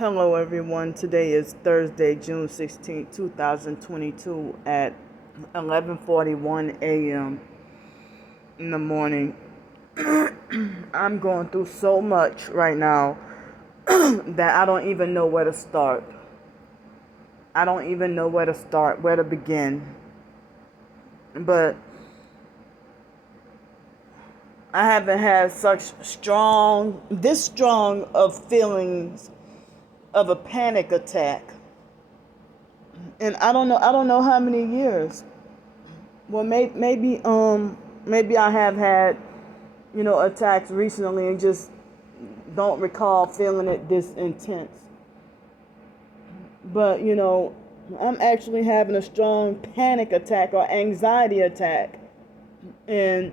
Hello everyone. Today is Thursday, June 16th, 2022 at 11:41 a.m. in the morning. I'm going through so much right now that I don't even know where to start. I don't even know where to start, where to begin. But I haven't had this strong of feelings of a panic attack. And I don't know how many years. Well, maybe I have had, attacks recently and just don't recall feeling it this intense. But, I'm actually having a strong panic attack or anxiety attack. And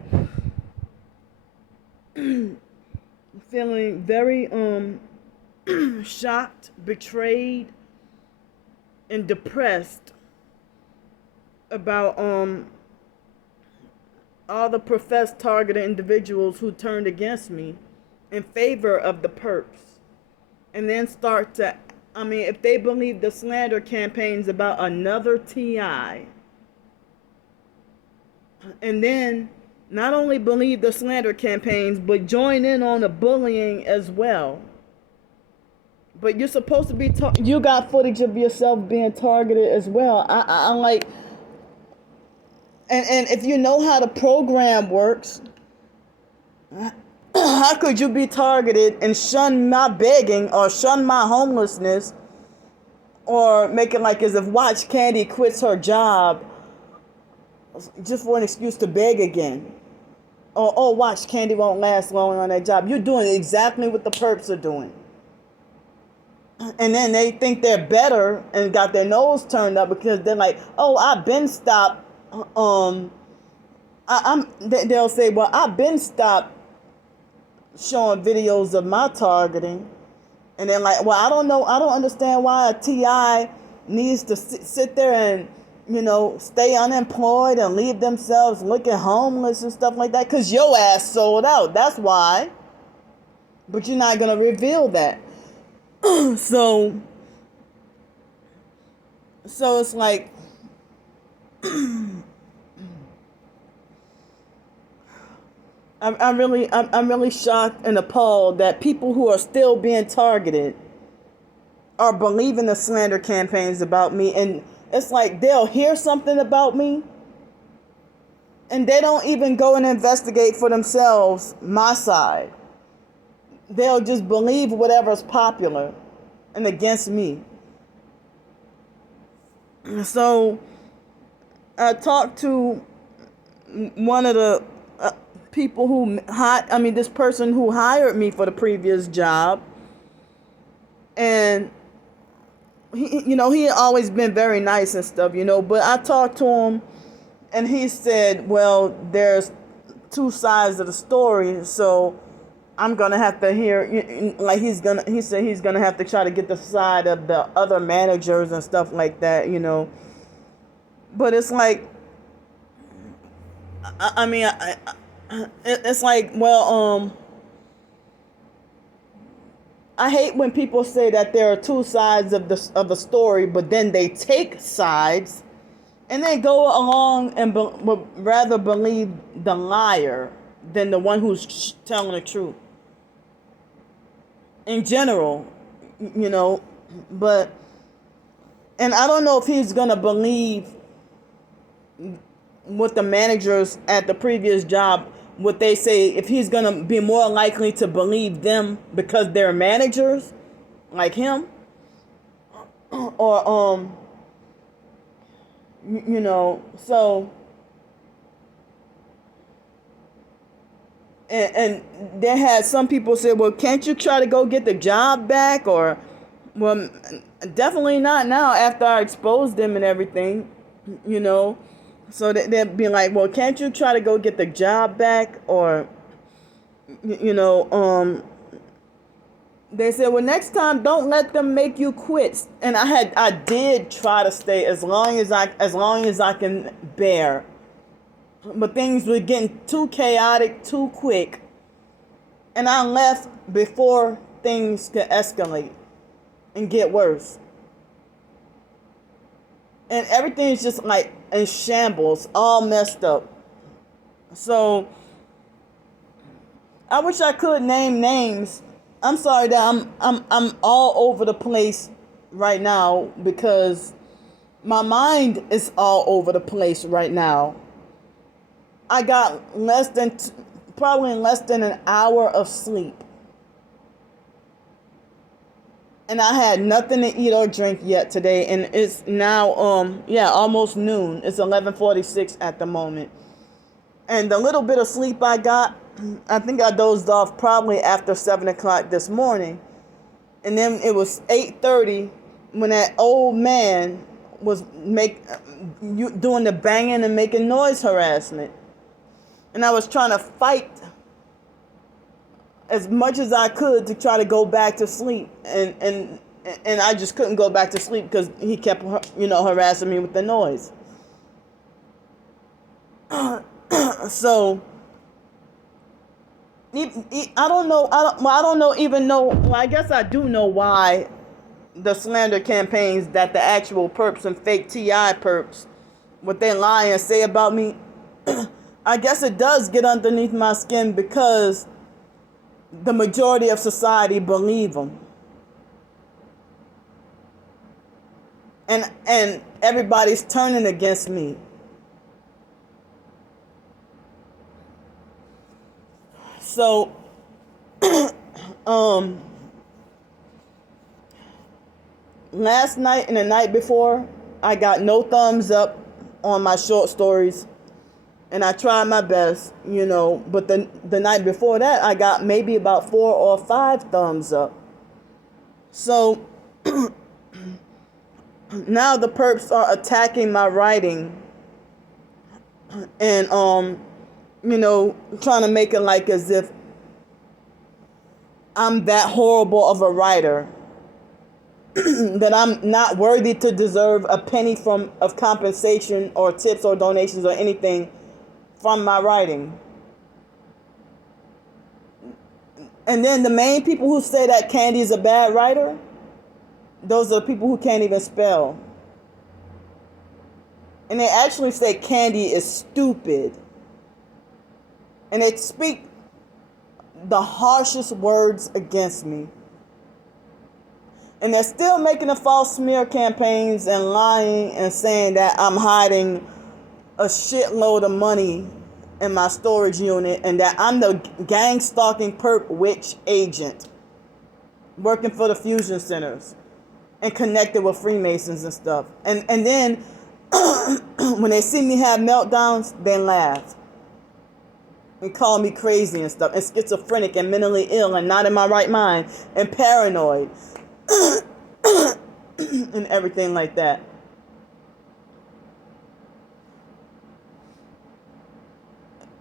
feeling very shocked, betrayed, and depressed about all the professed targeted individuals who turned against me in favor of the perps. And then if they believe the slander campaigns about another TI, and then not only believe the slander campaigns, but join in on the bullying as well. But you're supposed to be, you got footage of yourself being targeted as well. I'm like, and if you know how the program works, how could you be targeted and shun my begging or shun my homelessness or make it like as if watch Candy quits her job just for an excuse to beg again? Or, oh, watch Candy won't last long on that job. You're doing exactly what the perps are doing. And then they think they're better and got their nose turned up because they're like, oh, I've been stopped. They'll say, well, I've been stopped showing videos of my targeting. And they're like, well, I don't understand why a TI needs to sit there and, stay unemployed and leave themselves looking homeless and stuff like that. Because your ass sold out. That's why. But you're not going to reveal that. So it's like I'm really shocked and appalled that people who are still being targeted are believing the slander campaigns about me, and it's like they'll hear something about me and they don't even go and investigate for themselves my side. They'll just believe whatever's popular and against me. So I talked to one of the people this person who hired me for the previous job. And he had always been very nice and stuff, but I talked to him and he said, well, there's two sides of the story. So I'm gonna have to hear, like he said he's gonna have to try to get the side of the other managers and stuff like that, But it's like, it's like, well, I hate when people say that there are two sides of the story, but then they take sides, and they go along and would rather believe the liar than the one who's telling the truth. In general, but, and I don't know if he's going to believe what the managers at the previous job, what they say, if he's going to be more likely to believe them because they're managers like him, or, so, and they had some people say, well, can't you try to go get the job back? Or, well, definitely not now after I exposed them and everything, So they'd be like, well, can't you try to go get the job back? Or, they said, well, next time don't let them make you quit. And I did try to stay as long as I can bear. But things were getting too chaotic, too quick. And I left before things could escalate. and get worse. And everything's just like in shambles, all messed up. So I wish I could name names. I'm sorry that I'm all over the place right now because my mind is all over the place right now. I got probably less than an hour of sleep. And I had nothing to eat or drink yet today, and it's now almost noon. It's 11:46 at the moment. And the little bit of sleep I got, I think I dozed off probably after 7 o'clock this morning. And then it was 8:30 when that old man was doing the banging and making noise harassment. And I was trying to fight as much as I could to try to go back to sleep. And I just couldn't go back to sleep because he kept, harassing me with the noise. So I don't know. I guess I do know why the slander campaigns that the actual perps and fake TI perps, what they lie and say about me, I guess it does get underneath my skin because the majority of society believe them. And everybody's turning against me. So, last night and the night before, I got no thumbs up on my short stories. And I tried my best, but the night before that, I got maybe about 4 or 5 thumbs up. So, now the perps are attacking my writing and, trying to make it like as if I'm that horrible of a writer, that I'm not worthy to deserve a penny of compensation or tips or donations or anything from my writing. And then the main people who say that Candy is a bad writer, those are the people who can't even spell. And they actually say Candy is stupid. And they speak the harshest words against me. And they're still making the false smear campaigns and lying and saying that I'm hiding a shitload of money in my storage unit and that I'm the gang stalking perp witch agent working for the fusion centers and connected with Freemasons and stuff. And then when they see me have meltdowns, they laugh and call me crazy and stuff and schizophrenic and mentally ill and not in my right mind and paranoid and everything like that.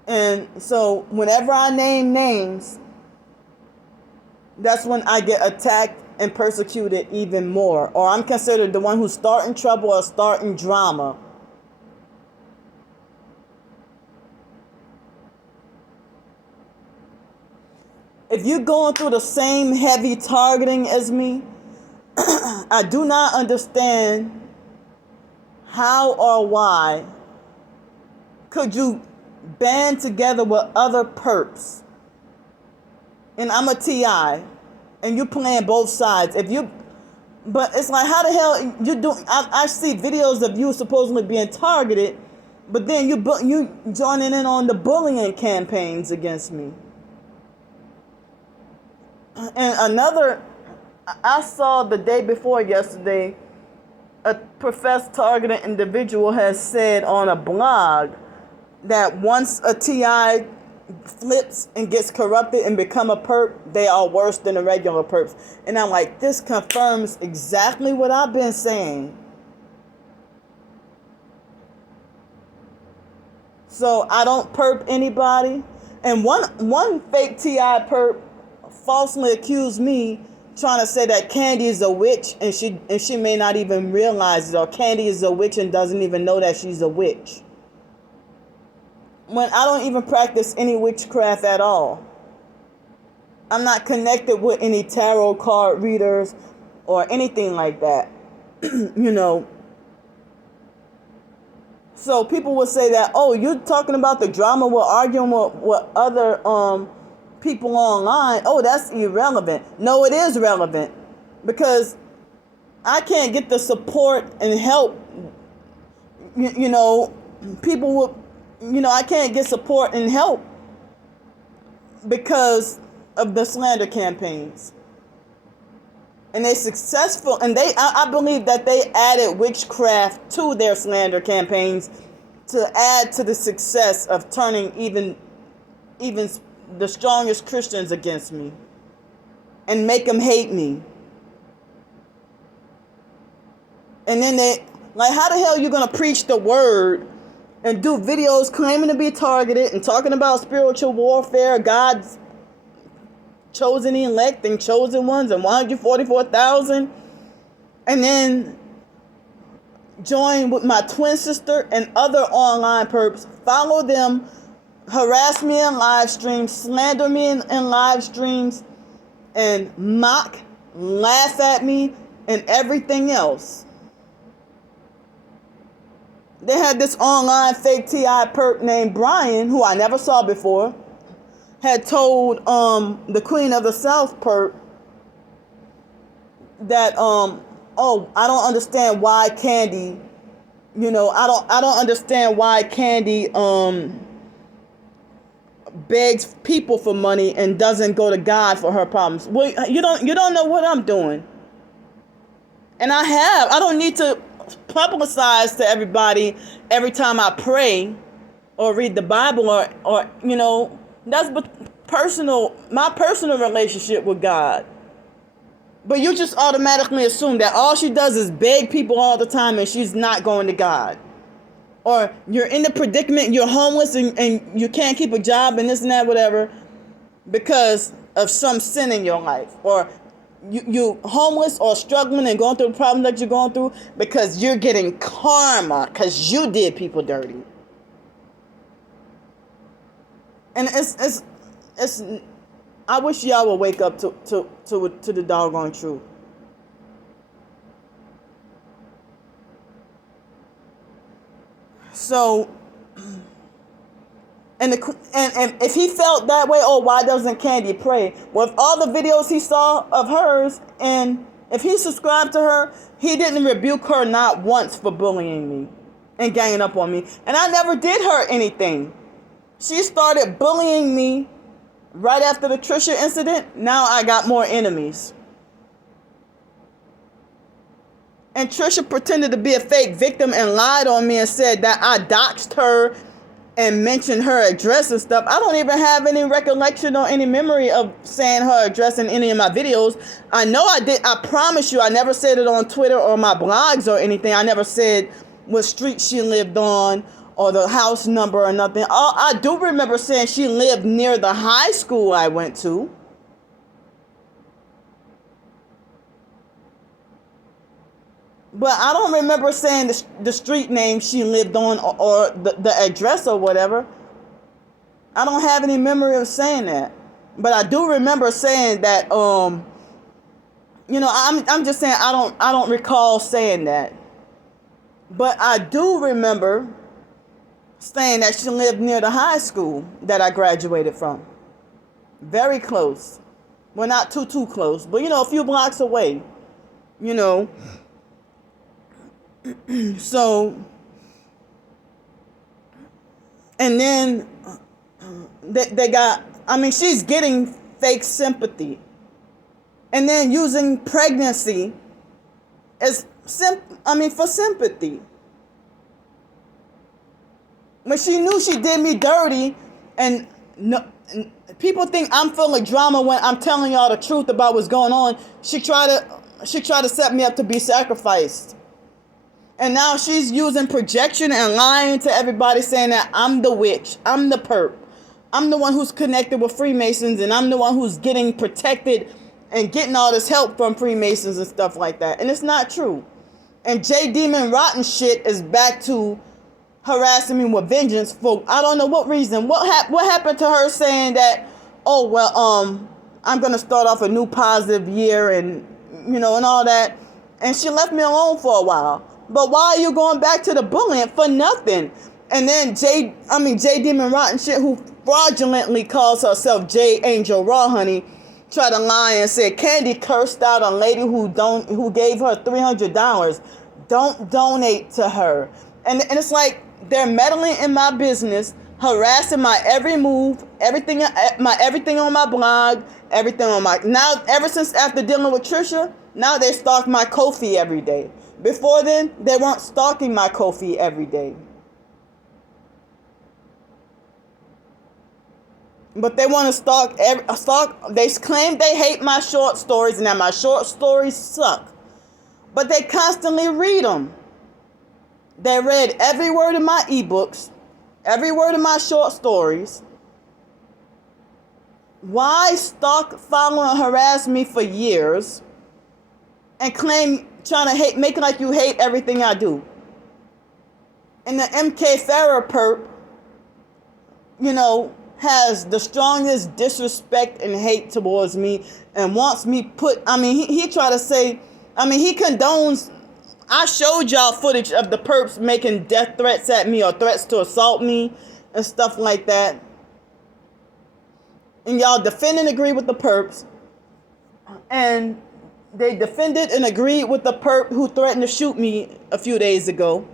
And so whenever I name names, that's when I get attacked and persecuted even more. Or I'm considered the one who's starting trouble or starting drama. If you're going through the same heavy targeting as me, I do not understand how or why could you band together with other perps, and I'm a TI, and you playing both sides. But it's like, how the hell you do? I see videos of you supposedly being targeted, but then you joining in on the bullying campaigns against me. And I saw the day before yesterday, a professed targeted individual has said on a blog that once a TI flips and gets corrupted and become a perp, they are worse than the regular perps. And I'm like, this confirms exactly what I've been saying. So I don't perp anybody. And one fake TI perp falsely accused me, trying to say that Candy is a witch and she may not even realize it, or Candy is a witch and doesn't even know that she's a witch. When I don't even practice any witchcraft at all. I'm not connected with any tarot card readers. or anything like that. You know. So people will say that, oh, you're talking about the drama, we're arguing with other people online. Oh, that's irrelevant. No, it is relevant, because I can't get the support and help. You know, people will, I can't get support and help because of the slander campaigns. And they're successful, and I believe that they added witchcraft to their slander campaigns to add to the success of turning even the strongest Christians against me and make them hate me. And then how the hell are you going to preach the word and do videos claiming to be targeted and talking about spiritual warfare, God's chosen elect and chosen ones and 144,000, and then join with my twin sister and other online perps, follow them, harass me in live streams, slander me in live streams, and mock, laugh at me, and everything else. They had this online fake TI perp named Brian, who I never saw before, had told the Queen of the South perp that I don't understand why Candy, I don't understand why Candy begs people for money and doesn't go to God for her problems. Well, you don't know what I'm doing. And I don't need to publicize to everybody every time I pray or read the Bible or that's my personal relationship with God. But you just automatically assume that all she does is beg people all the time and she's not going to God. Or you're in the predicament, you're homeless and you can't keep a job and this and that, whatever, because of some sin in your life. Or you homeless or struggling and going through the problem that you're going through because you're getting karma because you did people dirty. And it's I wish y'all would wake up to the doggone truth. So, and if he felt that way, why doesn't Candy pray? Well, if all the videos he saw of hers, and if he subscribed to her, he didn't rebuke her not once for bullying me and ganging up on me. And I never did her anything. She started bullying me right after the Trisha incident. Now I got more enemies. And Trisha pretended to be a fake victim and lied on me and said that I doxed her and mentioned her address and stuff. I don't even have any recollection or any memory of saying her address in any of my videos. I know I did. I promise you, I never said it on Twitter or my blogs or anything. I never said what street she lived on or the house number or nothing. I do remember saying she lived near the high school I went to. But I don't remember saying the street name she lived on or the address or whatever. I don't have any memory of saying that. But I do remember saying that, I'm just saying I don't recall saying that. But I do remember saying that she lived near the high school that I graduated from. Very close. Well, not too close, but a few blocks away. So, and then they got, she's getting fake sympathy. And then using pregnancy as for sympathy. When she knew she did me dirty, and people think I'm full of drama when I'm telling y'all the truth about what's going on. She tried to set me up to be sacrificed. And now she's using projection and lying to everybody, saying that I'm the witch, I'm the perp, I'm the one who's connected with Freemasons, and I'm the one who's getting protected and getting all this help from Freemasons and stuff like that. And it's not true. And J Demon Rotten shit is back to harassing me with vengeance for I don't know what reason. What happened to her saying that, I'm gonna start off a new positive year and and all that. And she left me alone for a while. But why are you going back to the bullying for nothing? And then J Demon Rotten Shit, who fraudulently calls herself J Angel Raw Honey, tried to lie and said Candy cursed out a lady who gave her $300. Don't donate to her. And it's like they're meddling in my business, harassing my every move, everything on my blog, everything on my now. Ever since after dealing with Trisha, now they stalk my Ko-fi every day. Before then, they weren't stalking my Ko-fi every day. But they want to stalk. They claim they hate my short stories and that my short stories suck. But they constantly read them. They read every word of my ebooks, every word of my short stories. Why stalk, follow, and harass me for years and trying to make it like you hate everything I do? And the MK Farrah perp, has the strongest disrespect and hate towards me and wants me he tried to say, he condones. I showed y'all footage of the perps making death threats at me or threats to assault me and stuff like that. And y'all defend and agree with the perps. And they defended and agreed with the perp who threatened to shoot me a few days ago.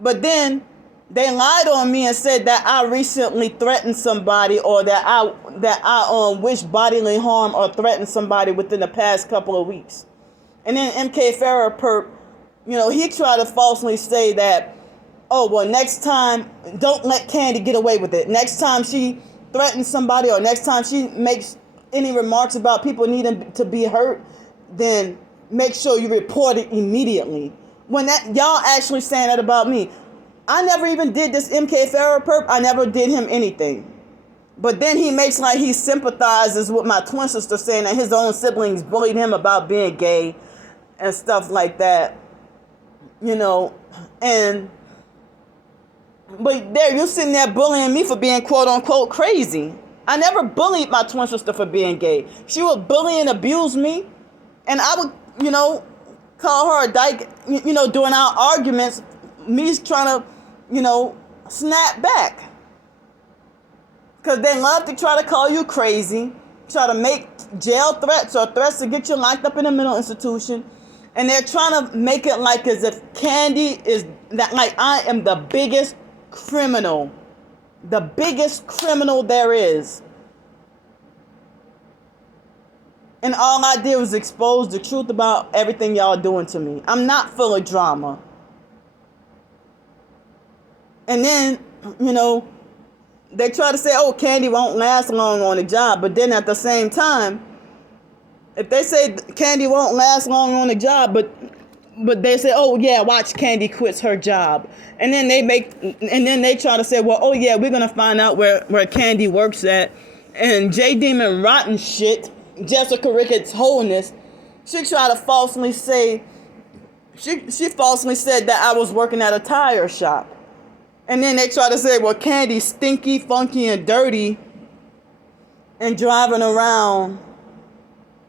But then they lied on me and said that I recently threatened somebody or that I wish bodily harm or threatened somebody within the past couple of weeks. And then MK Farrah perp, he tried to falsely say that, next time, don't let Candy get away with it. Next time she threatens somebody or next time she makes any remarks about people needing to be hurt, then make sure you report it immediately. When y'all actually saying that about me. I never even did this MK Farrah perp. I never did him anything. But then he makes like he sympathizes with my twin sister, saying that his own siblings bullied him about being gay and stuff like that. But there, you're sitting there bullying me for being quote unquote crazy. I never bullied my twin sister for being gay. She would bully and abuse me, and I would, call her a dyke, during our arguments, me trying to, snap back. Because they love to try to call you crazy, try to make jail threats or threats to get you locked up in a mental institution. And they're trying to make it like as if Candy is that, like I am the biggest criminal there is. And all I did was expose the truth about everything y'all doing to me. I'm not full of drama. And then, they try to say, Candy won't last long on the job. But then at the same time, if they say Candy won't last long on the job, but they say, watch Candy quits her job. And then they try to say, we're going to find out where Candy works at. And J Demon Rotten Shit, Jessica Ricketts Wholeness, she tried to falsely say, she falsely said that I was working at a tire shop. And then they try to say, Candy's stinky, funky, and dirty and driving around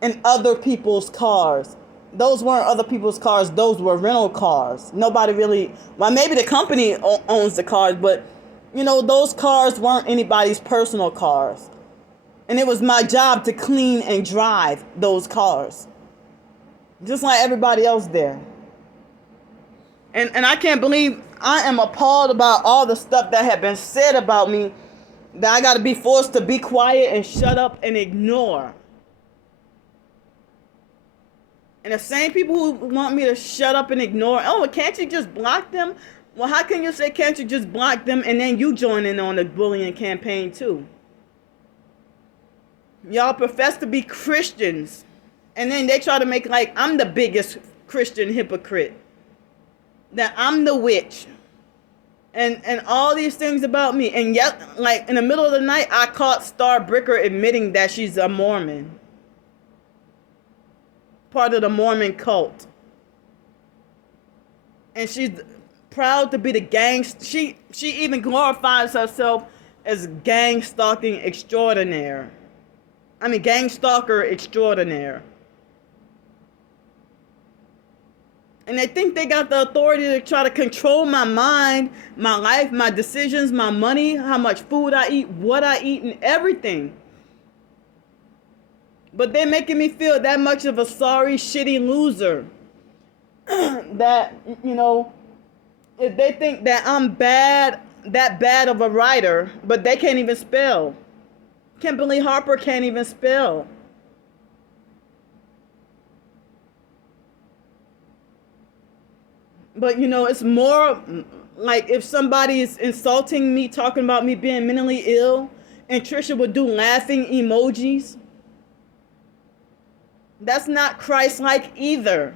in other people's cars. Those weren't other people's cars. Those were rental cars. Nobody really, maybe the company owns the cars, but, those cars weren't anybody's personal cars. And it was my job to clean and drive those cars. Just like everybody else there. And I can't believe I am appalled about all the stuff that had been said about me that I got to be forced to be quiet and shut up and ignore. And the same people who want me to shut up and ignore, can't you just block them? Well, how can you say can't you just block them and then you join in on the bullying campaign too? Y'all profess to be Christians. And then they try to make like I'm the biggest Christian hypocrite. That I'm the witch. And all these things about me. And yet, like in the middle of the night, I caught Star Bricker admitting that she's a Mormon. Part of the Mormon cult. And she's proud to be the gang. She even glorifies herself as gang stalking extraordinaire. Gang stalker extraordinaire. And they think they got the authority to try to control my mind, my life, my decisions, my money, how much food I eat, what I eat, and everything. But they're making me feel that much of a sorry, shitty loser. That, you know, if they think that I'm bad, that bad of a writer, but they can't even spell. Kimberly Harper can't even spell. But, you know, it's more like if somebody is insulting me, talking about me being mentally ill, and Trisha would do laughing emojis. That's not Christ-like either.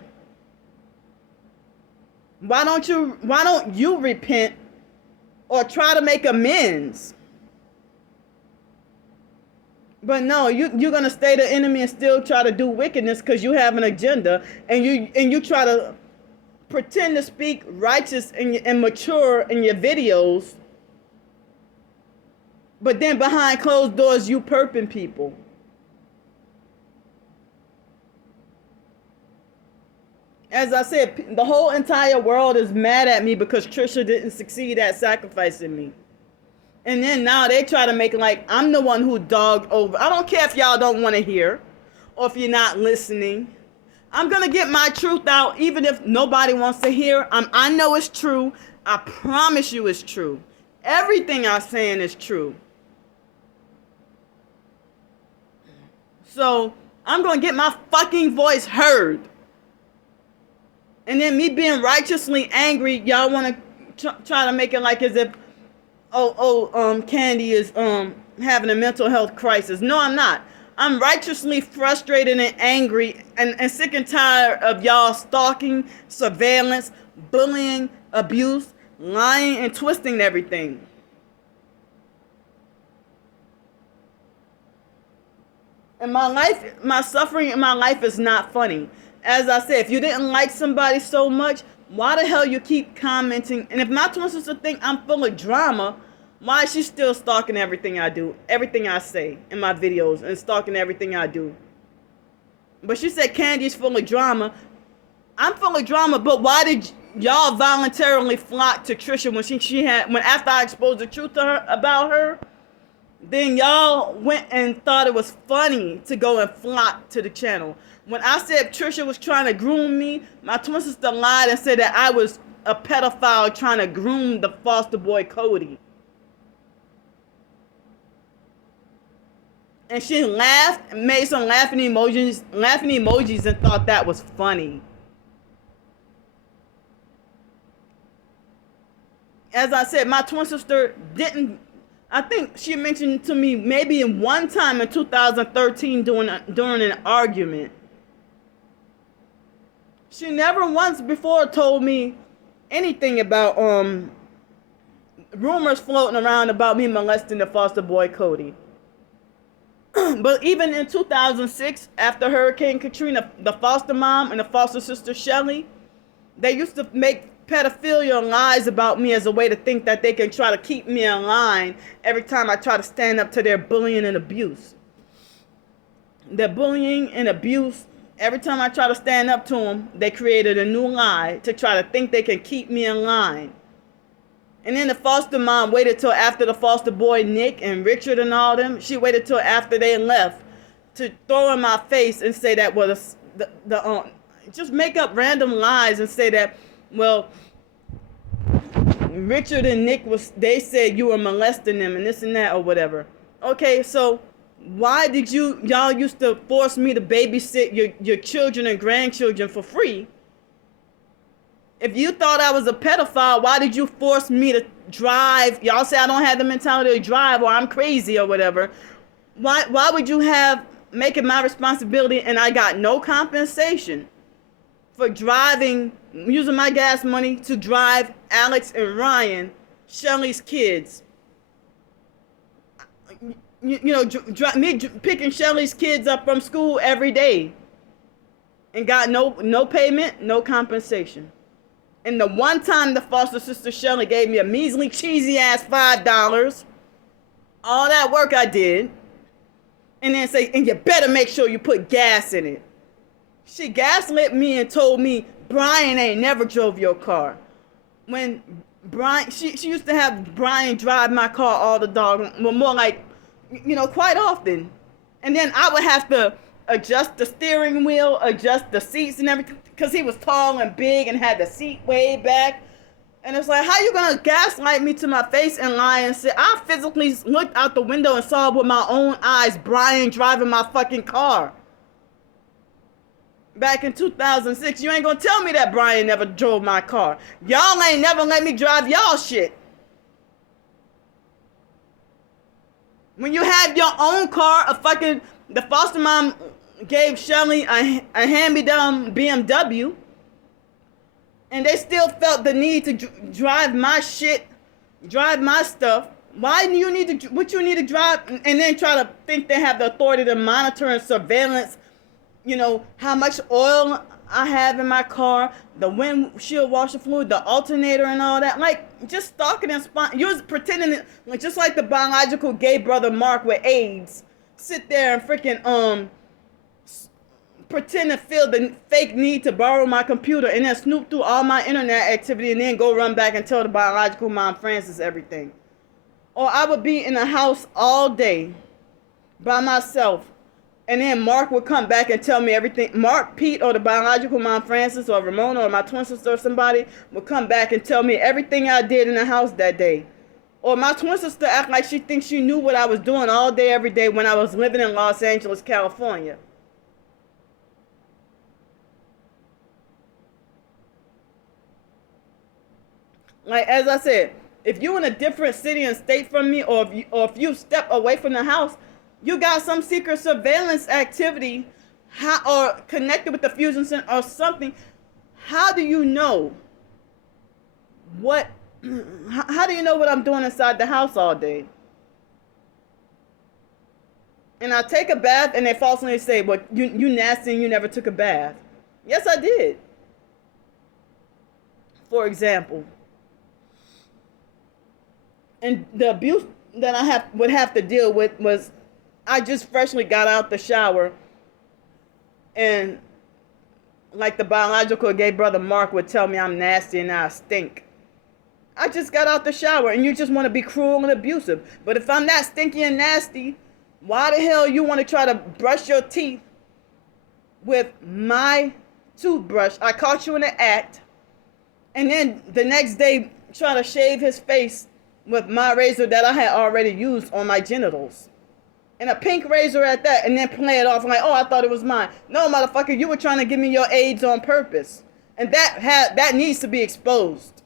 Why don't you repent or try to make amends? But no, you're gonna stay the enemy and still try to do wickedness because you have an agenda, and you try to pretend to speak righteous and mature in your videos, but then behind closed doors you perping people. As I said, the whole entire world is mad at me because Trisha didn't succeed at sacrificing me. And then now they try to make it like I'm the one who dogged over. I don't care if y'all don't want to hear or if you're not listening. I'm going to get my truth out even if nobody wants to hear. I know it's true. I promise you it's true. Everything I'm saying is true. So I'm going to get my fucking voice heard. And then me being righteously angry, y'all want to try to make it like as if, Candy is having a mental health crisis. No, I'm not. I'm righteously frustrated and angry and sick and tired of y'all stalking, surveillance, bullying, abuse, lying, and twisting everything. And my suffering in my life is not funny. As I said, if you didn't like somebody so much, why the hell you keep commenting? And if my twin sister think I'm full of drama, why is she still stalking everything I do, everything I say in my videos, and stalking everything I do? But she said Candy's full of drama. I'm full of drama, but why did y'all voluntarily flock to Trisha when after I exposed the truth to her about her? Then y'all went and thought it was funny to go and flock to the channel. When I said Trisha was trying to groom me, my twin sister lied and said that I was a pedophile trying to groom the foster boy Cody. And she laughed and made some laughing emojis and thought that was funny. As I said, my twin sister didn't, I think she mentioned to me maybe in one time in 2013 during an argument. She never once before told me anything about rumors floating around about me molesting the foster boy Cody. But even in 2006, after Hurricane Katrina, the foster mom and the foster sister Shelly, they used to make pedophilia lies about me as a way to think that they can try to keep me in line every time I try to stand up to their bullying and abuse. Their bullying and abuse, every time I try to stand up to them, they created a new lie to try to think they can keep me in line. And then the foster mom waited till after the foster boy Nick and Richard and all them, she waited till after they left to throw in my face and say that, well, just make up random lies and say that, well, Richard and Nick they said you were molesting them and this and that or whatever. Okay, so why did y'all used to force me to babysit your children and grandchildren for free? If you thought I was a pedophile, why did you force me to drive? Y'all say I don't have the mentality to drive or I'm crazy or whatever. Why would you make it my responsibility and I got no compensation for driving, using my gas money to drive Alex and Ryan, Shelly's kids? Me picking Shelly's kids up from school every day and got no payment, no compensation. And the one time the foster sister Shelly gave me a measly, cheesy ass $5, all that work I did, and then say, and you better make sure you put gas in it. She gaslit me and told me, Brian ain't never drove your car. When Brian, she used to have Brian drive my car all the dog, well, more like, quite often. And then I would have to adjust the steering wheel, adjust the seats and everything, because he was tall and big and had the seat way back. And it's like, how you gonna gaslight me to my face and lie and say, I physically looked out the window and saw with my own eyes Brian driving my fucking car back in 2006. You ain't gonna tell me that Brian never drove my car. Y'all ain't never let me drive y'all shit. When you have your own car, the foster mom gave Shelly a hand-me-down BMW, and they still felt the need to drive my shit, drive my stuff. Why do you need to, what you need to drive, and then try to think they have the authority to monitor and surveillance, how much oil I have in my car, the windshield washer fluid, the alternator and all that. Like, just stalking and you're pretending, just like the biological gay brother Mark with AIDS, sit there and freaking, pretend to feel the fake need to borrow my computer and then snoop through all my internet activity and then go run back and tell the biological mom Francis everything. Or I would be in the house all day by myself, and then Mark would come back and tell me everything. Mark, Pete, or the biological mom Francis, or Ramona, or my twin sister or somebody would come back and tell me everything I did in the house that day. Or my twin sister act like she thinks she knew what I was doing all day every day when I was living in Los Angeles, California. Like, as I said, if you're in a different city and state from me, or if you step away from the house, you got some secret surveillance activity, or connected with the fusion center or something. How do you know what? How do you know what I'm doing inside the house all day? And I take a bath, and they falsely say, "Well, you nasty and you never took a bath." Yes, I did. For example. And the abuse that I would have to deal with was, I just freshly got out the shower, and like the biological gay brother Mark would tell me I'm nasty and I stink. I just got out the shower, and you just want to be cruel and abusive. But if I'm not stinky and nasty, why the hell you want to try to brush your teeth with my toothbrush? I caught you in the act, and then the next day try to shave his face with my razor that I had already used on my genitals. And a pink razor at that, and then play it off like, oh, I thought it was mine. No, motherfucker, you were trying to give me your AIDS on purpose. And that needs to be exposed.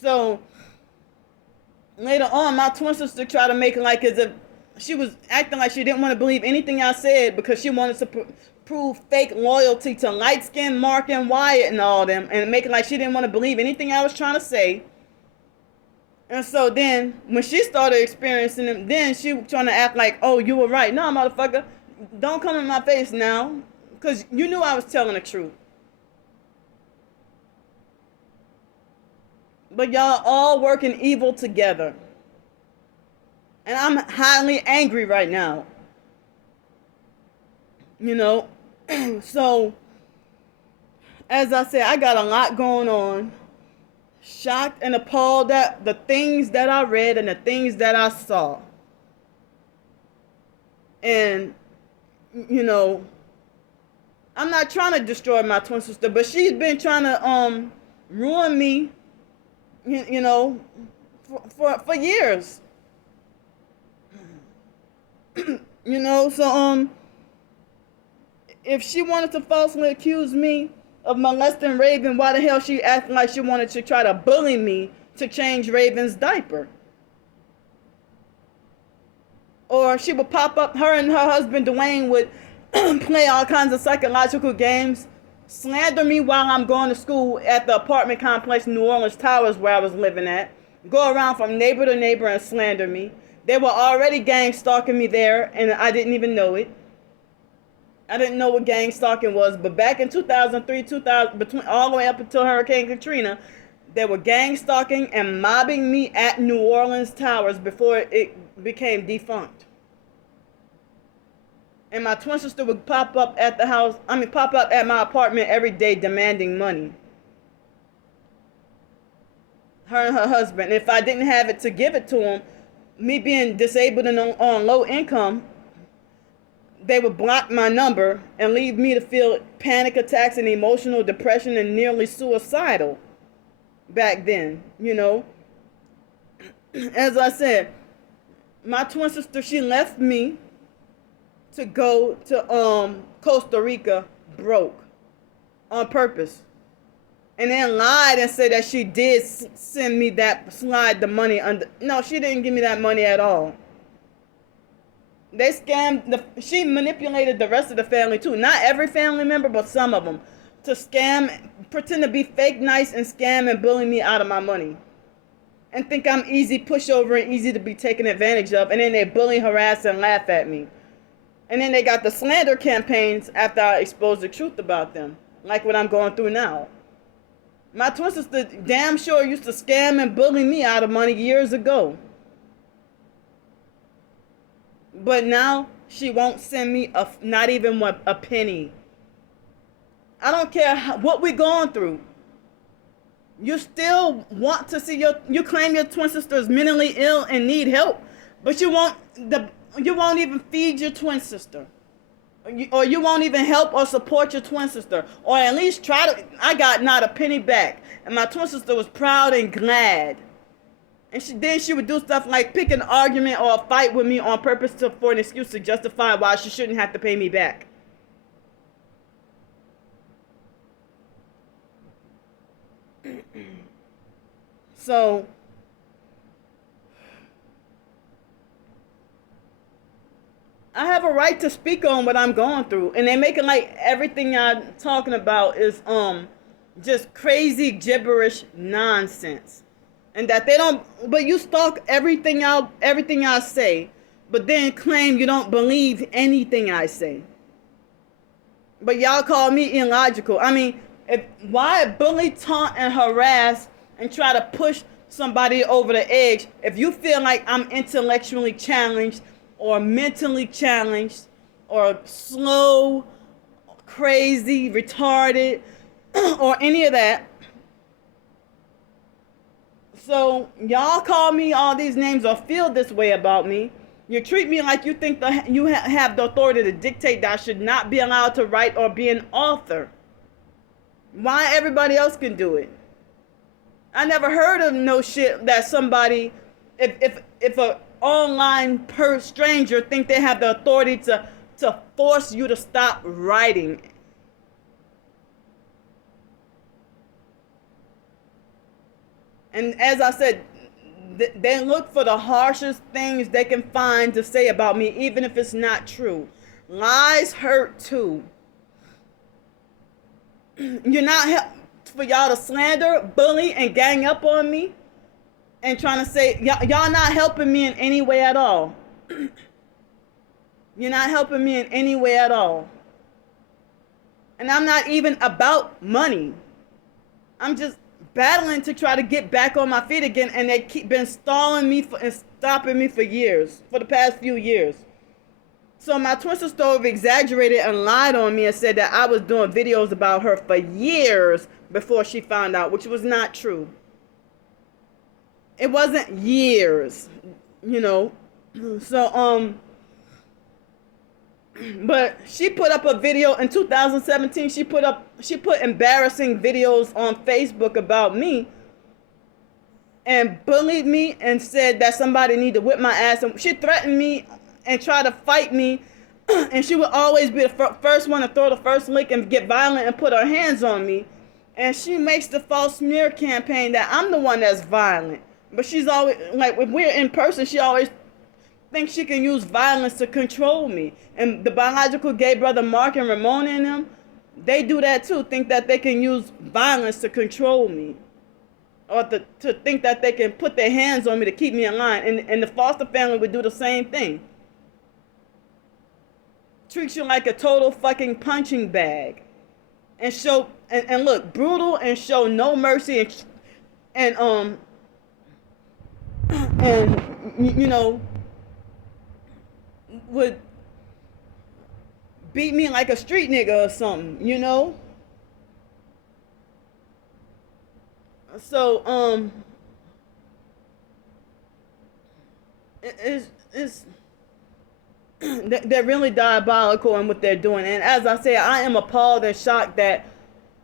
So, later on, my twin sister tried to make it like as if she was acting like she didn't want to believe anything I said because she wanted to prove fake loyalty to light skin Mark and Wyatt and all them, and make it like she didn't want to believe anything I was trying to say. And so then when she started experiencing them, then she was trying to act like, oh, you were right. No, motherfucker, don't come in my face now, because you knew I was telling the truth. But y'all all working evil together, and I'm highly angry right now. So, as I said, I got a lot going on. Shocked and appalled at the things that I read and the things that I saw. And, I'm not trying to destroy my twin sister, but she's been trying to ruin me, for years. So if she wanted to falsely accuse me of molesting Raven, why the hell she acting like she wanted to try to bully me to change Raven's diaper? Or she would pop up, her and her husband Dwayne would play all kinds of psychological games, slander me while I'm going to school at the apartment complex in New Orleans Towers where I was living at, go around from neighbor to neighbor and slander me. They were already gang stalking me there, and I didn't even know it. I didn't know what gang stalking was, but back in 2003, all the way up until Hurricane Katrina, they were gang stalking and mobbing me at New Orleans Towers before it became defunct. And my twin sister would pop up at the house, pop up at my apartment every day demanding money. Her and her husband. If I didn't have it to give it to him, me being disabled and on low income, they would block my number and leave me to feel panic attacks and emotional depression and nearly suicidal back then, you know. As I said, my twin sister, she left me to go to Costa Rica broke on purpose. And then lied and said that she did send me slide the money under. No, she didn't give me that money at all. They scammed, she manipulated the rest of the family too. Not every family member, but some of them. To scam, pretend to be fake nice and scam and bully me out of my money. And think I'm easy pushover and easy to be taken advantage of. And then they bully, harass, and laugh at me. And then they got the slander campaigns after I exposed the truth about them. Like what I'm going through now. My twin sister damn sure used to scam and bully me out of money years ago. But now she won't send me not even a penny. I don't care what we're going through. You still want to see you claim your twin sister is mentally ill and need help, but you won't even feed your twin sister. Or you won't even help or support your twin sister. Or at least try to. I got not a penny back. And my twin sister was proud and glad. And she would do stuff like pick an argument or a fight with me on purpose for an excuse to justify why she shouldn't have to pay me back. So I have a right to speak on what I'm going through, and they make it like everything I'm talking about is just crazy gibberish nonsense, and that they don't. But you stalk everything I say, but then claim you don't believe anything I say. But y'all call me illogical. Why bully, taunt, and harass and try to push somebody over the edge if you feel like I'm intellectually challenged or mentally challenged or slow, crazy, retarded, or any of that? So y'all call me all these names or feel this way about me. You treat me like you think you have the authority to dictate that I should not be allowed to write or be an author. Why everybody else can do it? I never heard of no shit that somebody, if a online stranger think they have the authority to force you to stop writing. And as I said, they look for the harshest things they can find to say about me, even if it's not true. Lies hurt too. You're not for y'all to slander, bully, and gang up on me and trying to say y'all not helping me in any way at all. You're not helping me in any way at all. And I'm not even about money. I'm just battling to try to get back on my feet again, and they been stalling me and stopping me for years, for the past few years. So my twin sister exaggerated and lied on me and said that I was doing videos about her for years before she found out, which was not true. It wasn't years, you know. So, but she put up a video in 2017. She put embarrassing videos on Facebook about me and bullied me and said that somebody need to whip my ass. And she threatened me and try to fight me, and she would always be the first one to throw the first lick and get violent and put her hands on me. And she makes the false smear campaign that I'm the one that's violent. But she's always, like, if we're in person, she always thinks she can use violence to control me. And the biological gay brother Mark and Ramona and them, they do that too, think that they can use violence to control me. Or to think that they can put their hands on me to keep me in line. And the foster family would do the same thing. Treats you like a total fucking punching bag. And show, and look, brutal and show no mercy and you know, would beat me like a street nigga or something, you know? So, it's they're really diabolical in what they're doing. And as I say, I am appalled and shocked that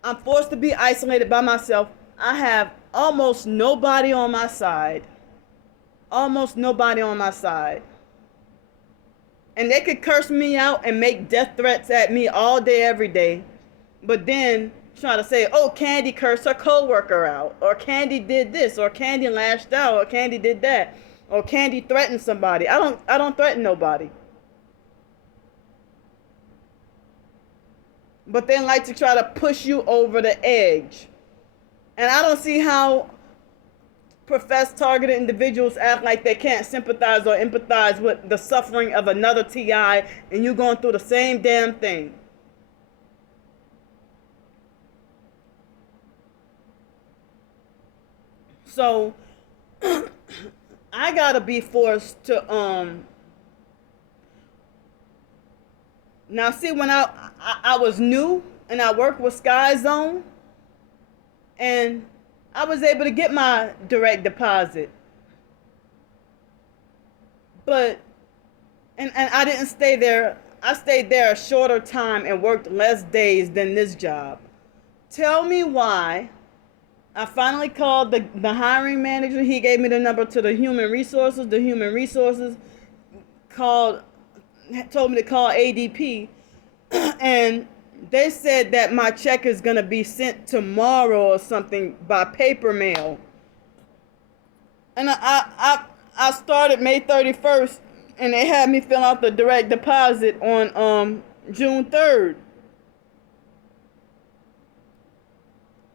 I'm forced to be isolated by myself. I have almost nobody on my side. Almost nobody on my side. And they could curse me out and make death threats at me all day, every day. But then try to say, oh, Candy cursed her coworker out. Or Candy did this. Or Candy lashed out. Or Candy did that. Or Candy threatened somebody. I don't threaten nobody. But they like to try to push you over the edge. And I don't see how professed targeted individuals act like they can't sympathize or empathize with the suffering of another TI and you going through the same damn thing. So I gotta be forced to now see, when I was new and I worked with Sky Zone and I was able to get my direct deposit. But and I didn't stay there. I stayed there a shorter time and worked less days than this job. Tell me why. I finally called the hiring manager. He gave me the number to the human resources. The human resources told me to call ADP, and they said that my check is gonna be sent tomorrow or something by paper mail. And I started May 31st, and they had me fill out the direct deposit on June 3rd.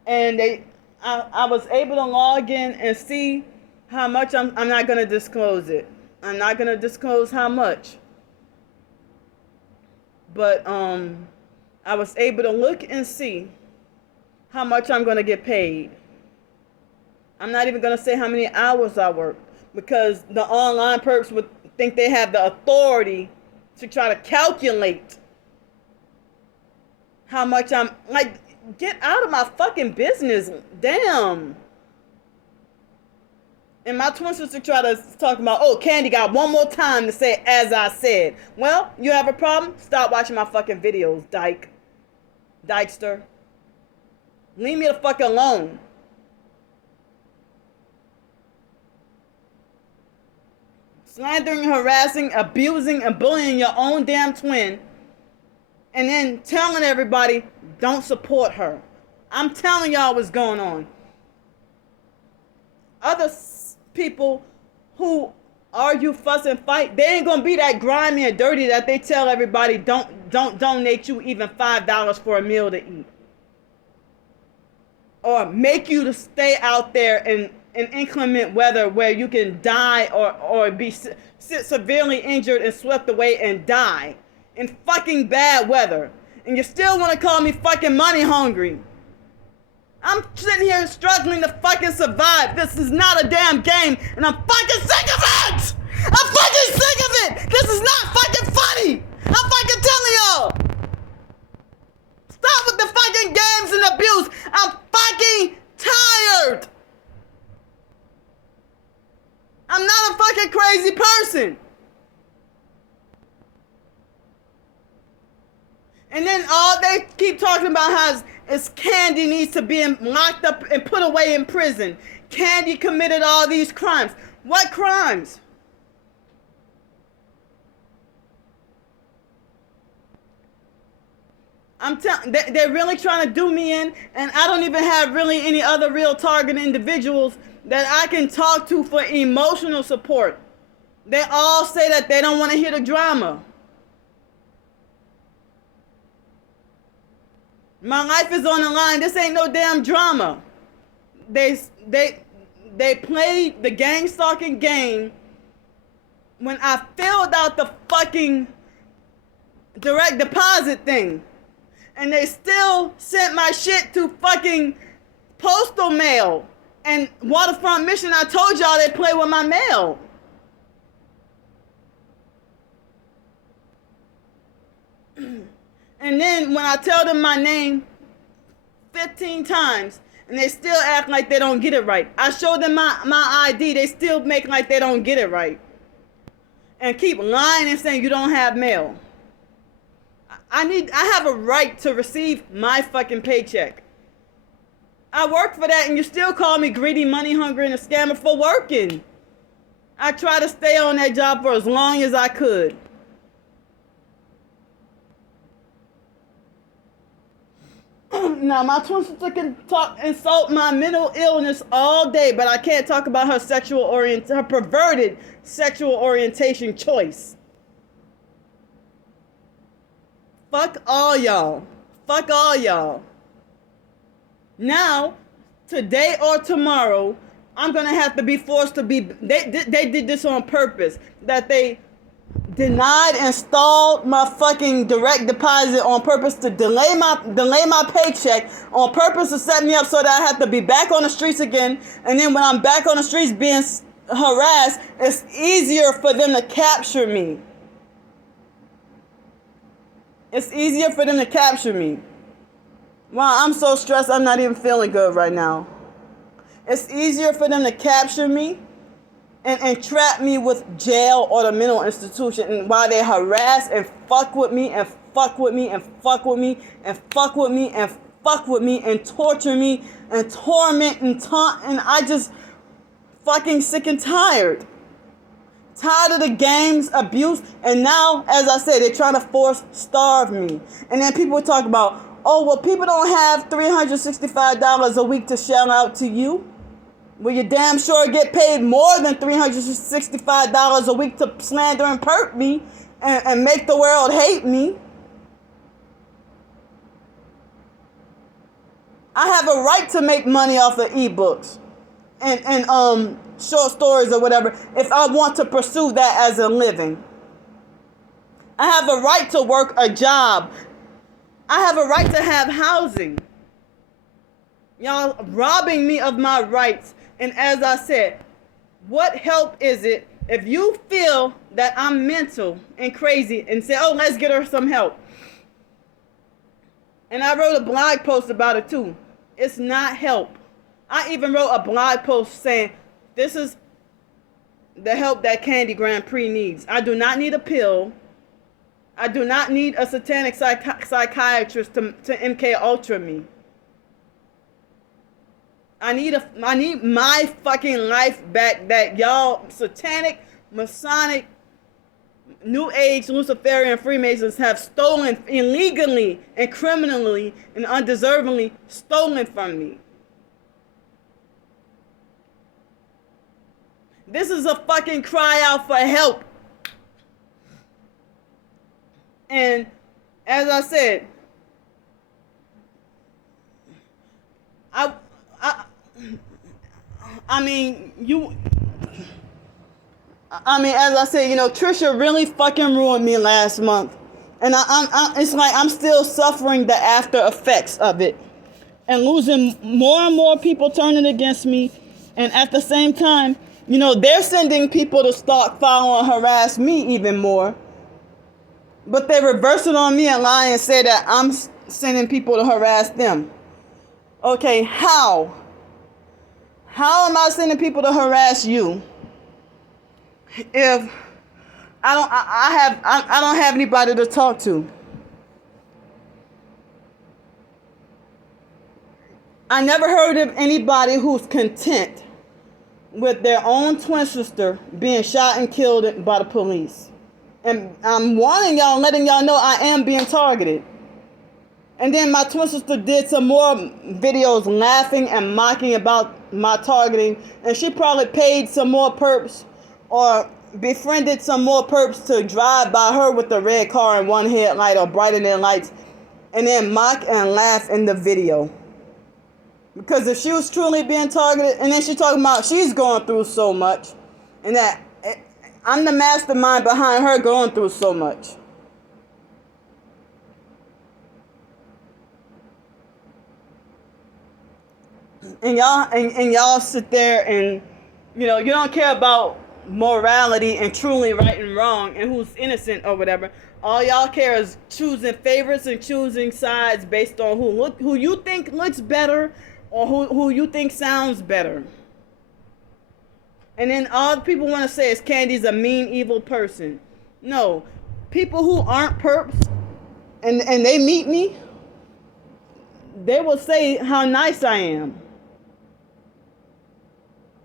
And I was able to log in and see how much. I'm not gonna disclose it. I'm not gonna disclose how much. But I was able to look and see how much I'm gonna get paid. I'm not even gonna say how many hours I worked, because the online perks would think they have the authority to try to calculate how much I'm like. Get out of my fucking business. Damn. And my twin sister tried to talk about, oh, Candy got one more time to say, as I said. Well, you have a problem? Stop watching my fucking videos, dyke. Dykester. Leave me the fuck alone. Slandering, harassing, abusing, and bullying your own damn twin. And then telling everybody, don't support her. I'm telling y'all what's going on. Other people who argue, fuss, and fight, they ain't gonna be that grimy and dirty that they tell everybody don't donate you even $5 for a meal to eat, or make you to stay out there in inclement weather where you can die or be severely injured and swept away and die in fucking bad weather. And you still want to call me fucking money hungry. I'm sitting here struggling to fucking survive. This is not a damn game, and I'm fucking sick of it! I'm fucking sick of it! This is not fucking funny! I'm fucking telling y'all! Stop with the fucking games and abuse! I'm fucking tired! I'm not a fucking crazy person! And then all they keep talking about how is Candy needs to be locked up and put away in prison. Candy committed all these crimes. What crimes? I'm telling, they're really trying to do me in, and I don't even have really any other real target individuals that I can talk to for emotional support. They all say that they don't want to hear the drama. My life is on the line. This ain't no damn drama. They played the gang stalking game when I filled out the fucking direct deposit thing. And they still sent my shit to fucking postal mail. And Waterfront Mission, I told y'all they play with my mail. And then when I tell them my name 15 times and they still act like they don't get it right. I show them my ID, they still make like they don't get it right. And keep lying and saying you don't have mail. I have a right to receive my fucking paycheck. I work for that and you still call me greedy, money hungry, and a scammer for working. I try to stay on that job for as long as I could. Now, my twin sister can insult my mental illness all day, but I can't talk about her her perverted sexual orientation choice. Fuck all y'all. Fuck all y'all. Now, today or tomorrow, I'm gonna have to be forced to be. They did this on purpose. That they denied and stalled my fucking direct deposit on purpose to delay my paycheck, on purpose to set me up so that I have to be back on the streets again. And then when I'm back on the streets being harassed, it's easier for them to capture me. It's easier for them to capture me. Wow, I'm so stressed, I'm not even feeling good right now. It's easier for them to capture me and trap me with jail or the mental institution, and while they harass and fuck with me and fuck with me and fuck with me and fuck with me and fuck with me and torture me and torment and taunt, and I just fucking sick and tired. Tired of the games, abuse, and now, as I said, they're trying to starve me. And then people talk about, oh, well, people don't have $365 a week to shell out to you. Well, you damn sure get paid more than $365 a week to slander and perp me and make the world hate me. I have a right to make money off of ebooks and short stories or whatever if I want to pursue that as a living. I have a right to work a job. I have a right to have housing. Y'all robbing me of my rights. And as I said, what help is it if you feel that I'm mental and crazy and say, oh, let's get her some help? And I wrote a blog post about it too. It's not help. I even wrote a blog post saying, this is the help that Candy Grandpre needs. I do not need a pill. I do not need a satanic psychiatrist to MK Ultra me. I need my fucking life back that y'all satanic, Masonic, New Age, Luciferian Freemasons have stolen illegally and criminally and undeservingly stolen from me. This is a fucking cry out for help. And as I said, as I said, Trisha really fucking ruined me last month. And it's like I'm still suffering the after effects of it. And losing more and more people turning against me. And at the same time, they're sending people to stalk, follow, and harass me even more. But they reverse it on me and lie and say that I'm sending people to harass them. Okay, how? How am I sending people to harass you if I don't have anybody to talk to? I never heard of anybody who's content with their own twin sister being shot and killed by the police. And I'm warning y'all, letting y'all know I am being targeted. And then my twin sister did some more videos laughing and mocking about my targeting. And she probably paid some more perps or befriended some more perps to drive by her with the red car and one headlight or brighter than lights. And then mock and laugh in the video. Because if she was truly being targeted, and then she talking about she's going through so much. And that I'm the mastermind behind her going through so much. And y'all sit there and you don't care about morality and truly right and wrong and who's innocent or whatever. All y'all care is choosing favorites and choosing sides based on who you think looks better or who you think sounds better. And then all people want to say is Candy's a mean, evil person. No, people who aren't perps and they meet me, they will say how nice I am.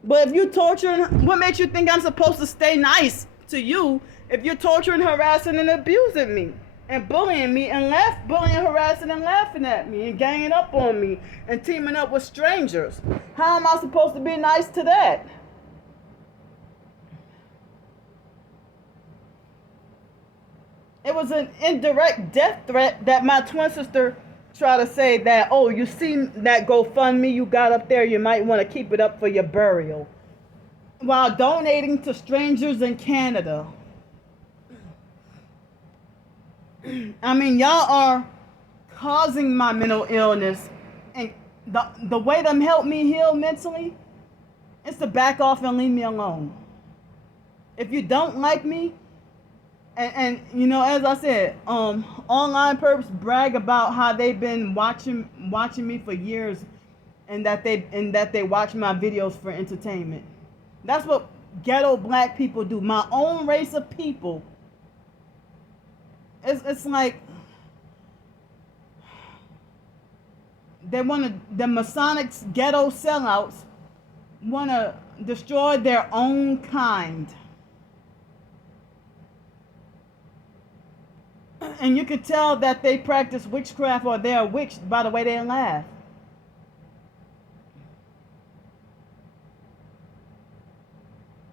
But if you're torturing, what makes you think I'm supposed to stay nice to you if you're torturing, harassing, and abusing me, and bullying me, and bullying, harassing, and laughing at me, and ganging up on me, and teaming up with strangers? How am I supposed to be nice to that? It was an indirect death threat that my twin sister try to say that, oh, you see that GoFundMe you got up there, you might want to keep it up for your burial, while donating to strangers in Canada. I mean, y'all are causing my mental illness, and the way them help me heal mentally is to back off and leave me alone. If you don't like me, and you know, as I said, online perps brag about how they've been watching me for years, and that they watch my videos for entertainment. That's what ghetto black people do. My own race of people. It's like the Masonics ghetto sellouts want to destroy their own kind. And you can tell that they practice witchcraft or they're witched by the way they laugh.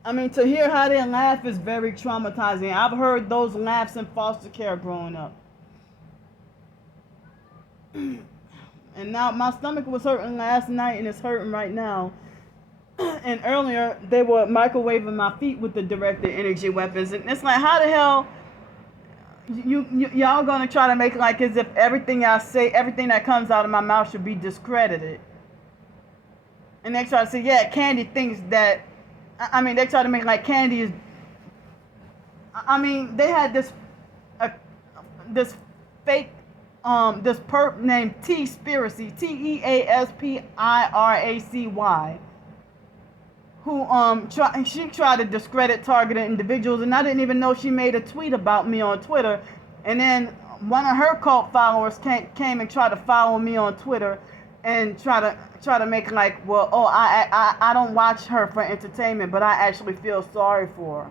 I mean, to hear how they laugh is very traumatizing. I've heard those laughs in foster care growing up. And now my stomach was hurting last night and it's hurting right now. And earlier they were microwaving my feet with the directed energy weapons. And it's like, how the hell y'all gonna try to make it like as if everything I say, everything that comes out of my mouth should be discredited. And they try to say, yeah, Candy thinks that, I mean, they try to make like Candy is, I mean, they had this fake, this perp named T-Spiracy, Teaspiracy, who she tried to discredit targeted individuals, and I didn't even know she made a tweet about me on Twitter. And then one of her cult followers came and tried to follow me on Twitter and try to make like, well, oh, I don't watch her for entertainment, but I actually feel sorry for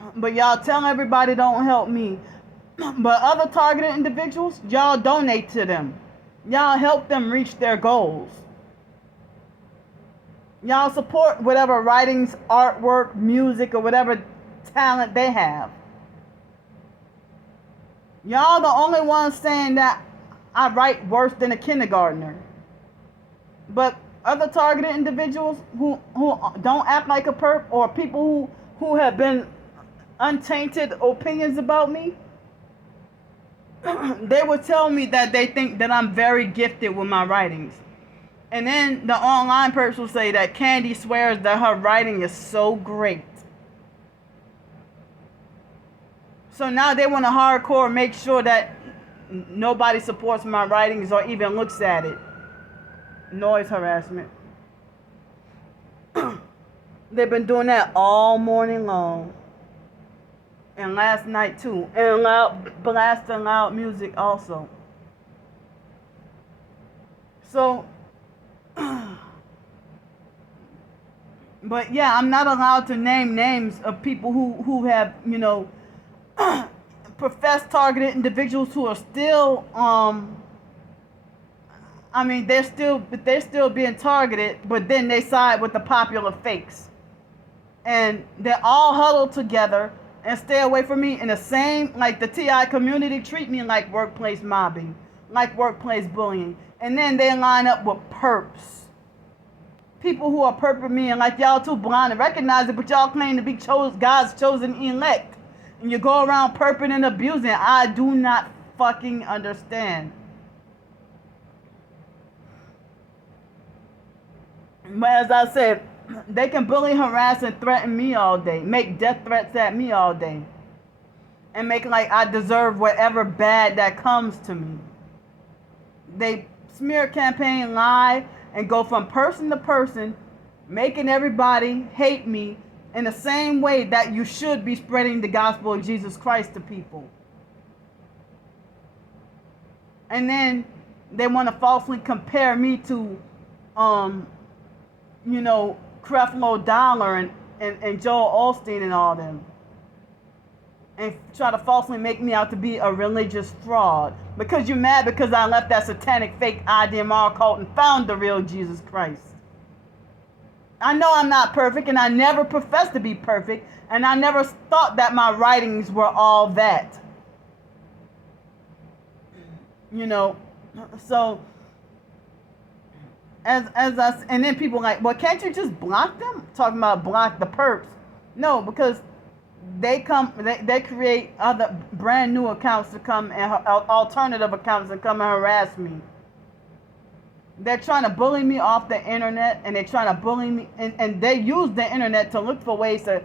her. But y'all tell everybody don't help me. But other targeted individuals, y'all donate to them. Y'all help them reach their goals. Y'all support whatever writings, artwork, music, or whatever talent they have. Y'all the only ones saying that I write worse than a kindergartner. But other targeted individuals who don't act like a perp, or people who have been untainted opinions about me, they would tell me that they think that I'm very gifted with my writings. And then the online person will say that Candy swears that her writing is so great. So now they want to hardcore make sure that nobody supports my writings or even looks at it. Noise harassment. They've been doing that all morning long. And last night too. And blasting loud music also. So, but yeah, I'm not allowed to name names of people who have, you know, professed targeted individuals who are still, I mean, they're still being targeted, but then they side with the popular fakes. And they're all huddled together and stay away from me in the same, like the TI community treat me like workplace mobbing, like workplace bullying. And then they line up with perps. People who are perping me and like y'all too blind to recognize it, but y'all claim to be God's chosen elect. And you go around perping and abusing. I do not fucking understand. But as I said, They can bully, harass, and threaten me all day. Make death threats at me all day. And make like I deserve whatever bad that comes to me. They smear campaign, lie, and go from person to person, making everybody hate me in the same way that you should be spreading the gospel of Jesus Christ to people. And then they want to falsely compare me to, Creflo Dollar and Joel Osteen and all them. And try to falsely make me out to be a religious fraud. Because you're mad because I left that satanic fake IDMR cult and found the real Jesus Christ. I know I'm not perfect, and I never professed to be perfect, and I never thought that my writings were all that. So and then people like, well, can't you just block them? Talking about block the perps. No, because they create other brand new accounts to come and alternative accounts to come and harass me. They're trying to bully me off the internet, and they're trying to bully me, and they use the internet to look for ways to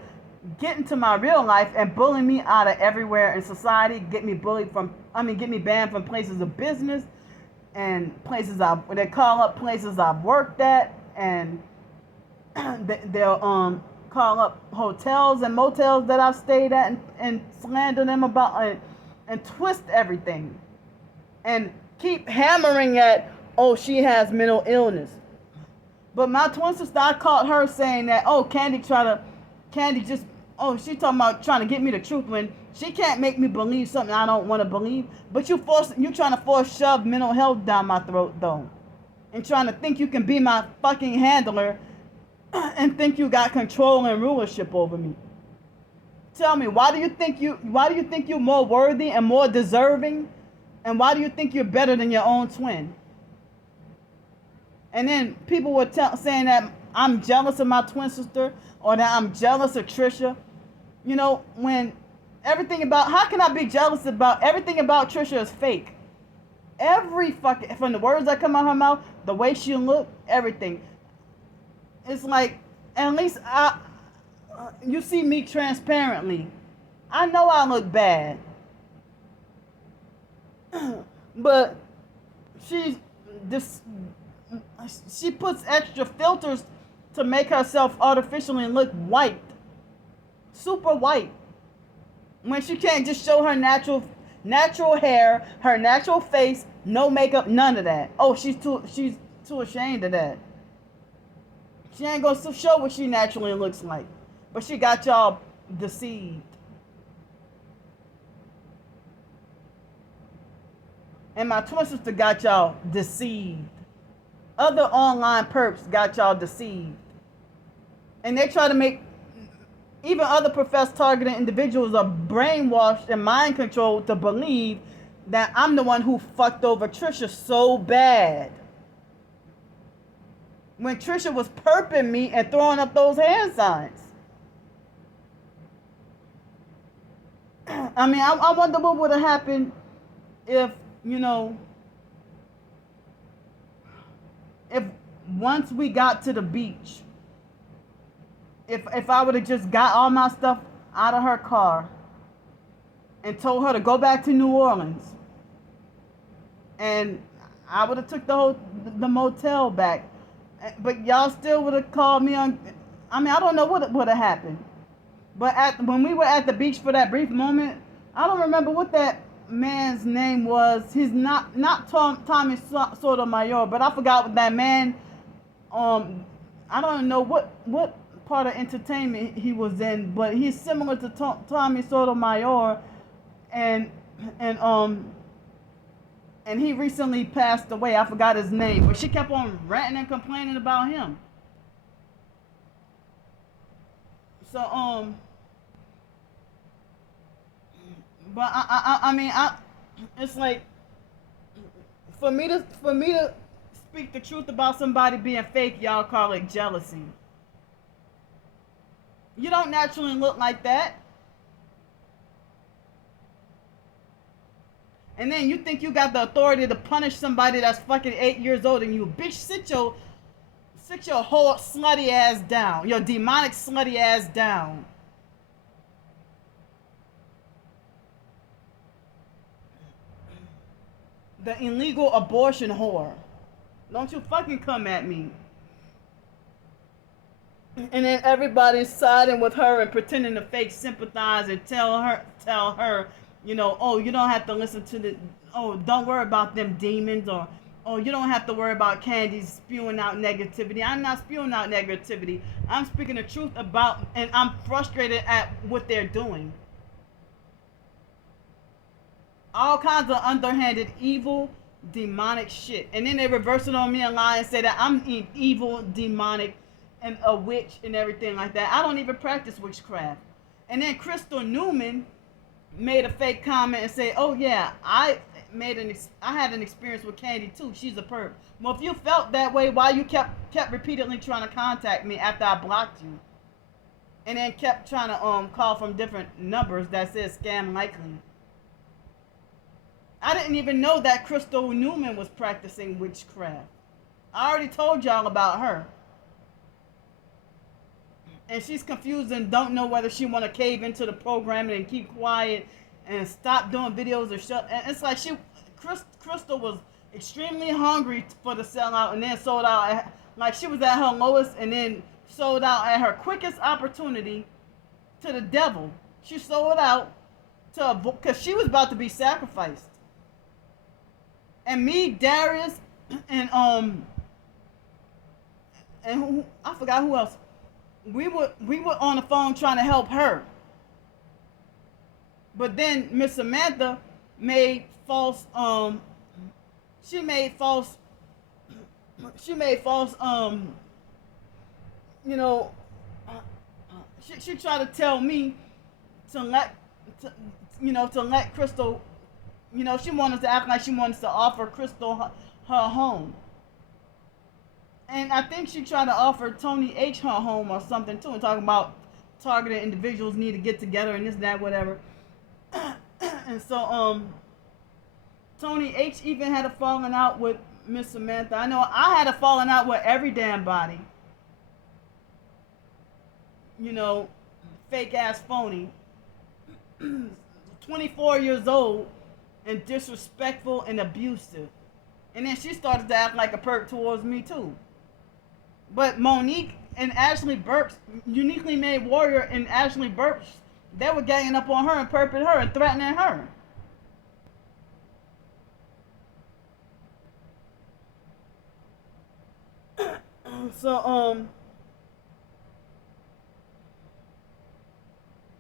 get into my real life and bully me out of everywhere in society, get me banned from places of business and places they call up places I've worked at, and they'll call up hotels and motels that I've stayed at and slander them about and twist everything and keep hammering at, oh, she has mental illness. But my twin sister, I caught her saying that, oh, she talking about trying to get me the truth when she can't make me believe something I don't want to believe. But you trying to force shove mental health down my throat though, and trying to think you can be my fucking handler and think you got control and rulership over me. Tell me, why do you think you're more worthy and more deserving, and why do you think you're better than your own twin? And then people were saying that I'm jealous of my twin sister, or that I'm jealous of Trisha. When how can I be jealous about everything about Trisha is fake? From the words that come out of her mouth, the way she look, everything. It's like, at least you see me transparently. I know I look bad. But she puts extra filters to make herself artificially look white. Super white. When she can't just show her natural hair, her natural face, no makeup, none of that. Oh, she's too ashamed of that. She ain't gonna show what she naturally looks like. But she got y'all deceived. And my twin sister got y'all deceived. Other online perps got y'all deceived. And they try to make even other professed targeted individuals are brainwashed and mind controlled to believe that I'm the one who fucked over Trisha so bad. When Trisha was perping me and throwing up those hand signs. I mean, I wonder what would have happened if, if once we got to the beach, if I would have just got all my stuff out of her car and told her to go back to New Orleans, and I would have took the motel back, but y'all still would have called me on. I mean, I don't know what would have happened, but when we were at the beach for that brief moment, I don't remember what that man's name was. He's not Tommy Sotomayor, but I forgot what that man. I don't know what part of entertainment he was in, but he's similar to Tommy Sotomayor, and he recently passed away. I forgot his name, but she kept on ranting and complaining about him. So but I mean, it's like for me to speak the truth about somebody being fake, y'all call it jealousy. You don't naturally look like that. And then you think you got the authority to punish somebody that's fucking 8 years old, and you bitch sit Sit your whole slutty ass down. Your demonic slutty ass down. The illegal abortion whore. Don't you fucking come at me. And then everybody's siding with her and pretending to fake sympathize and tell her, oh, you don't have to listen to don't worry about them demons, or, oh, you don't have to worry about Candy spewing out negativity. I'm not spewing out negativity. I'm speaking the truth about, and I'm frustrated at what they're doing. All kinds of underhanded, evil, demonic shit. And then they reverse it on me and lie and say that I'm evil, demonic, and a witch and everything like that. I don't even practice witchcraft. And then Crystal Newman made a fake comment and say, "Oh yeah, I had an experience with Candy too. She's a perp." Well, if you felt that way, why you kept repeatedly trying to contact me after I blocked you, and then kept trying to call from different numbers that says scam likely? I didn't even know that Crystal Newman was practicing witchcraft. I already told y'all about her. And she's confused and don't know whether she want to cave into the programming and keep quiet and stop doing videos or shut. And it's like Crystal was extremely hungry for the sellout and then sold out. Like she was at her lowest and then sold out at her quickest opportunity to the devil. She sold out because she was about to be sacrificed. And me, Darius, and I forgot who else. We were on the phone trying to help her. But then Miss Samantha made false she tried to tell me to let Crystal, she wanted to act like she wanted to offer Crystal her home. And I think she tried to offer Tony H her home or something too, and talking about targeted individuals need to get together and this, that, whatever. And so Tony H even had a falling out with Miss Samantha. I know I had a falling out with every damn body. Fake ass phony. 24 years old and disrespectful and abusive. And then she started to act like a perk towards me too. But Monique and Ashley Burks, Uniquely Made Warrior and Ashley Burks, they were ganging up on her and perping her and threatening her. So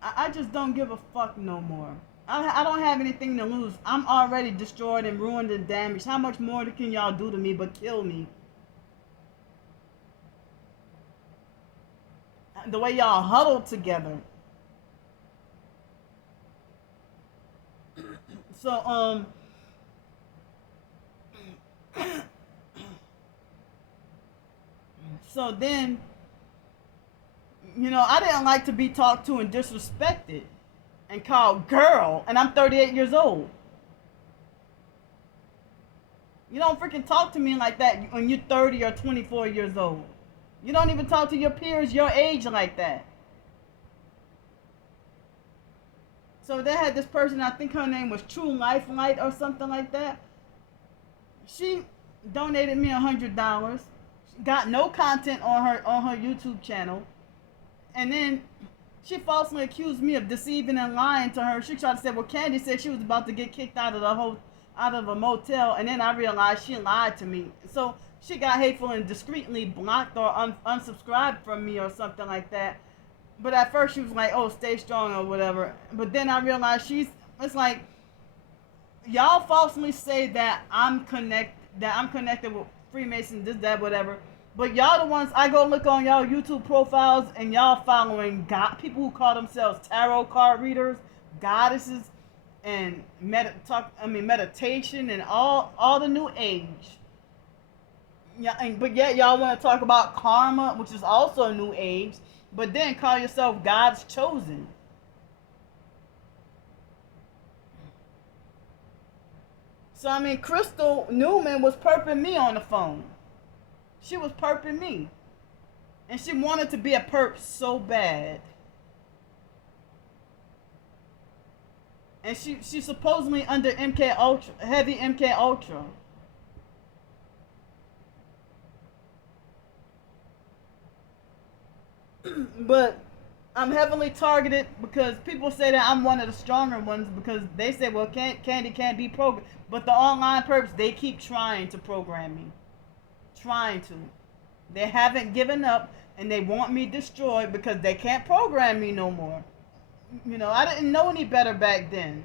I just don't give a fuck no more. I don't have anything to lose. I'm already destroyed and ruined and damaged. How much more can y'all do to me but kill me? The way y'all huddled together. So so then, I didn't like to be talked to and disrespected and called girl, and I'm 38 years old. You don't freaking talk to me like that when you're 30 or 24 years old. You don't even talk to your peers your age like that. So they had this person, I think her name was True Life Light or something like that. She donated me $100. Got no content on her YouTube channel. And then she falsely accused me of deceiving and lying to her. She tried to say, well, Candy said she was about to get kicked out of a motel, and then I realized she lied to me. So she got hateful and discreetly blocked or unsubscribed from me or something like that. But at first she was like, oh, stay strong or whatever. But then I realized it's like, y'all falsely say that I'm connected with Freemasons, this, that, whatever. But y'all the ones, I go look on y'all YouTube profiles and y'all following people who call themselves tarot card readers, goddesses, and meditation and all the new age. Yeah, but yet y'all want to talk about karma, which is also new age, but then call yourself God's chosen. So Crystal Newman was perping me on the phone. She was perping me. And she wanted to be a perp so bad. And she's supposedly under MK Ultra, heavy MK Ultra. But I'm heavily targeted because people say that I'm one of the stronger ones because they say, well, Candy can't be programmed. But the online perps, they keep trying to program me. Trying to. They haven't given up and they want me destroyed because they can't program me no more. You know, I didn't know any better back then.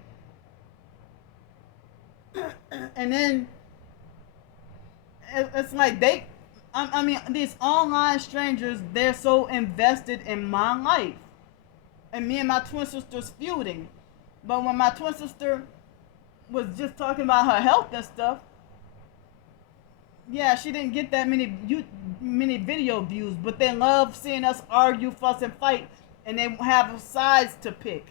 And then it's like I mean, these online strangers, they're so invested in my life. And me and my twin sister's feuding. But when my twin sister was just talking about her health and stuff, yeah, she didn't get that many video views, but they love seeing us argue, fuss, and fight, and they have sides to pick.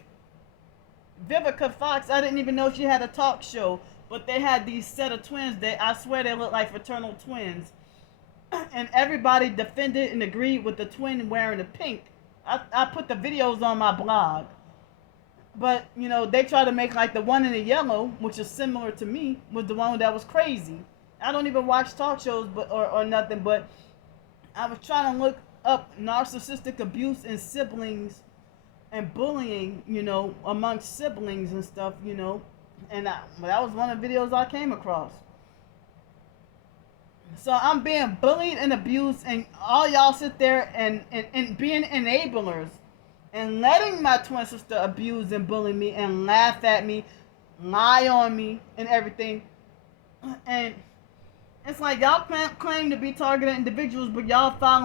Vivica Fox, I didn't even know she had a talk show, but they had these set of twins that I swear they look like fraternal twins. And everybody defended and agreed with the twin wearing the pink. I put the videos on my blog. But, you know, they try to make like the one in the yellow, which is similar to me, was the one that was crazy. I don't even watch talk shows or nothing, but I was trying to look up narcissistic abuse in siblings and bullying, you know, amongst siblings and stuff, you know. And that was one of the videos I came across. So I'm being bullied and abused, and all y'all sit there and being enablers and letting my twin sister abuse and bully me and laugh at me, lie on me, and everything. And it's like y'all claim to be targeted individuals, but y'all follow